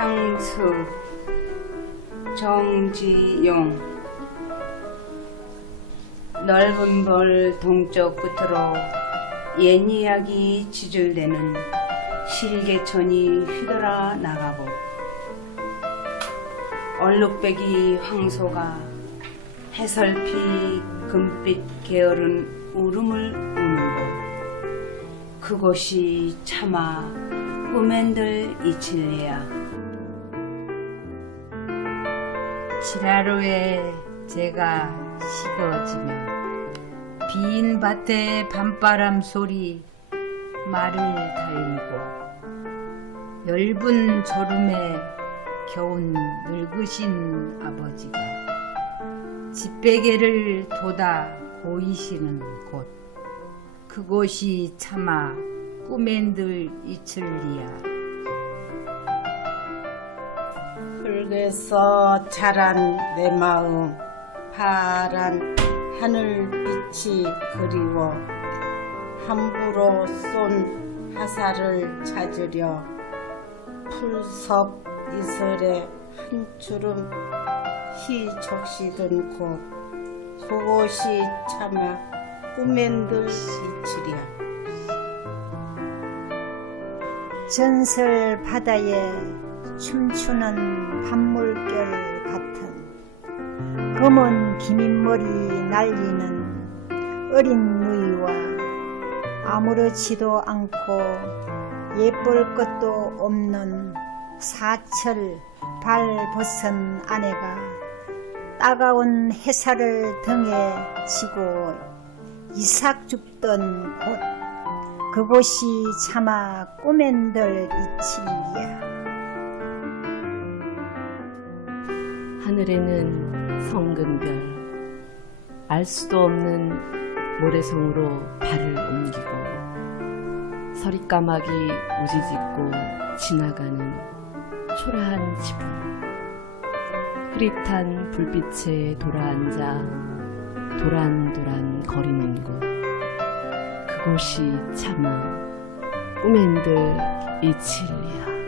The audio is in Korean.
향수 정지용. 넓은 벌 동쪽 끝으로 옛 이야기 지줄대는 실개천이 휘돌아 나가고 얼룩배기 황소가 해설피 금빛 게으른 울음을 우는 곳 그곳이 차마 꿈엔들 이칠리야 지라로에 제가 식어지면 빈 밭에 밤바람 소리 말을 달리고 엷은 졸음에 겨운 늙으신 아버지가 집베개를 돋아 보이시는 곳. 그곳이 차마 꿈엔들 이틀리야 흙에서 자란 내 마음 파란 하늘빛이 그리워 함부로 쏜 화살을 찾으려 풀섭 이슬에 한 주름 희 적시던 곳 그곳이 차마 꿈엔들 이치랴. 전설 바다에 춤추는 밤물결 같은 검은 기민머리 날리는 어린 누이와 아무렇지도 않고 예쁠 것도 없는 사철 발 벗은 아내가 따가운 햇살을 등에 지고 이삭 줍던 곳 그곳이 차마 꿈엔들 이치야 하늘에는 성근별 알 수도 없는 모래성으로 발을 옮기고 서리까마귀 우지짓고 지나가는 초라한 지붕 흐릿한 불빛에 돌아앉아 도란도란 거리는 곳. 그곳이 차마 꿈엔들 이칠리야